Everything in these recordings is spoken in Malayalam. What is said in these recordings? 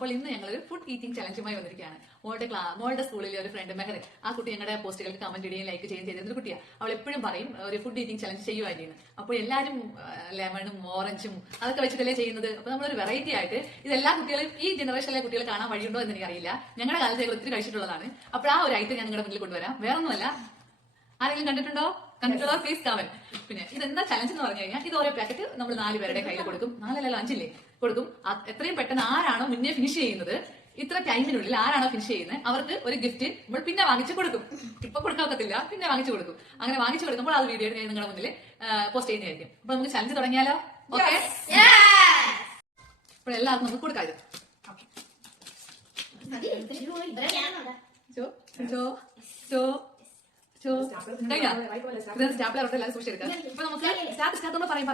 അപ്പോൾ ഇന്ന് ഞങ്ങൾ ഒരു ഫുഡ് ഈറ്റിംഗ് ചലഞ്ചുമായി വന്നിരിക്കുകയാണ്. മോളുടെ സ്കൂളിലെ ഒരു ഫ്രണ്ട് മെഹർ, ആ കുട്ടി ഞങ്ങളുടെ പോസ്റ്റുകൾക്ക് കമന്റ് ഇടുകയും ലൈക്ക് ചെയ്യുകയും ചെയ്തിരുന്ന ഒരു കുട്ടിയാണ്. അവൾ എപ്പോഴും പറയും ഒരു ഫുഡ് ഈറ്റിംഗ് ചലഞ്ച് ചെയ്യുമായിരുന്നു. അപ്പോൾ എല്ലാവരും ലെമണും ഓറഞ്ചും അതൊക്കെ വെച്ചിട്ടല്ലേ ചെയ്യുന്നത്. അപ്പൊ നമ്മളൊരു വെറൈറ്റി ആയിട്ട് ഇതെല്ലാ കുട്ടികളും ഈ ജനറേഷനിലെ കുട്ടികൾ കാണാൻ വഴിയുണ്ടോ എന്ന് എനിക്കറിയില്ല. ഞങ്ങളുടെ കാലത്തേക്ക് ഒത്തിരി കഴിച്ചിട്ടുള്ളതാണ്. അപ്പോൾ ആ ഒരു ഐറ്റം ഞാൻ നിങ്ങളുടെ മുന്നിൽ കൊണ്ടുവരാം. വേറൊന്നുമല്ല, ആരെങ്കിലും കണ്ടിട്ടുണ്ടോ? Please comment. പിന്നെ ഇതെന്താ ചലഞ്ച് എന്ന് പറഞ്ഞു കഴിഞ്ഞാൽ ഇത് ഓരോ പാക്കറ്റ് നമ്മൾ 4 പേരുടെ കയ്യിൽ കൊടുക്കും. 4 5 കൊടുക്കും. എത്രയും പെട്ടെന്ന് ആരാണോ മുന്നേ ഫിനിഷ് ചെയ്യുന്നത്, ഇത്ര ടൈമിനുള്ളിൽ ആരാണോ ഫിനിഷ് ചെയ്യുന്നത് അവർക്ക് ഒരു ഗിഫ്റ്റ് നമ്മൾ പിന്നെ വാങ്ങിച്ചു കൊടുക്കും. ഇപ്പൊ കൊടുക്കാത്തില്ല, പിന്നെ വാങ്ങിച്ചു കൊടുക്കും. അങ്ങനെ വാങ്ങിച്ചു കൊടുക്കുമ്പോൾ ആ വീഡിയോ ഞാൻ നിങ്ങളുടെ മുന്നിൽ പോസ്റ്റ് ചെയ്യുന്നതായിരിക്കും. അപ്പൊ നമുക്ക് ചലഞ്ച് തുടങ്ങിയാലോ? ഓക്കെ, അപ്പോൾ എല്ലാവർക്കും നമുക്ക് കൊടുക്കാം. സ്റ്റാപ്ലർ ഉണ്ട്, എല്ലാവരും സൂക്ഷിച്ചെടുക്കാം. അപ്പൊ നമുക്ക് സ്റ്റാർട്ട് പറയും.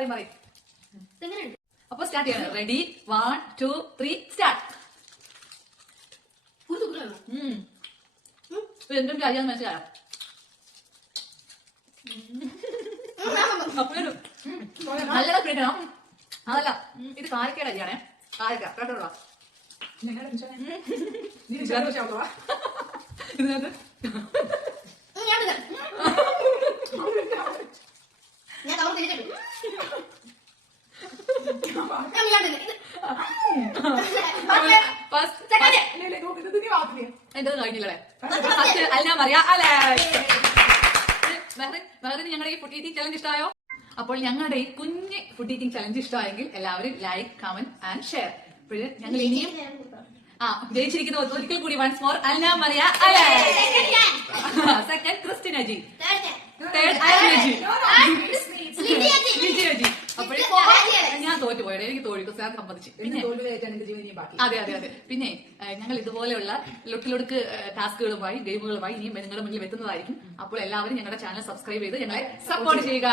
അപ്പൊ സ്റ്റാർട്ട് ചെയ്യണം. Ready, 1 2 3 start. എന്തും കാര്യമെന്ന് മനസ്സിലായോ? നല്ലതാ പിടിക്കണം. അതല്ല, ഇത് കാരക്കയുടെ അരിയാണേ. കാരക്ക കേട്ടോളൂ. ഇതിനകത്ത് എന്റത് കഴിഞ്ഞില്ലേ? അല്ല അറിയാം അല്ലേ? മെഹറിന് ഞങ്ങളുടെ ഈ ഫുഡ് ഈറ്റിംഗ് ചലഞ്ച് ഇഷ്ടമായോ? അപ്പോൾ ഞങ്ങളുടെ ഈ കുഞ്ഞ് ഫുഡ് ഈറ്റിംഗ് ചലഞ്ച് ഇഷ്ടമായെങ്കിൽ എല്ലാവരും ലൈക്ക്, കമന്റ് ആൻഡ് ഷെയർ. അപ്പോൾ ഞങ്ങൾ ഇനിയും ജയിച്ചിരിക്കുന്ന ഒരിക്കൽ കൂടി വൺസ് മോർ അല്ല മറിയ അല്ലേ? Second Christina G, third Aji. ഞാൻ തോറ്റുപോയത്, എനിക്ക് തോൽക്കും സമ്മതിച്ചു. പിന്നെ അതെ. പിന്നെ ഞങ്ങൾ ഇതുപോലെയുള്ള ലൊട്ടിലൊടുക്ക് ടാസ്കുകളുമായി ഗെയിമുകളുമായി ഇനിയും നിങ്ങളുടെ മുന്നിൽ എത്തുന്നതായിരിക്കും. അപ്പോൾ എല്ലാവരും ഞങ്ങളുടെ ചാനൽ സബ്സ്ക്രൈബ് ചെയ്ത് ഞങ്ങളെ സപ്പോർട്ട് ചെയ്യുക.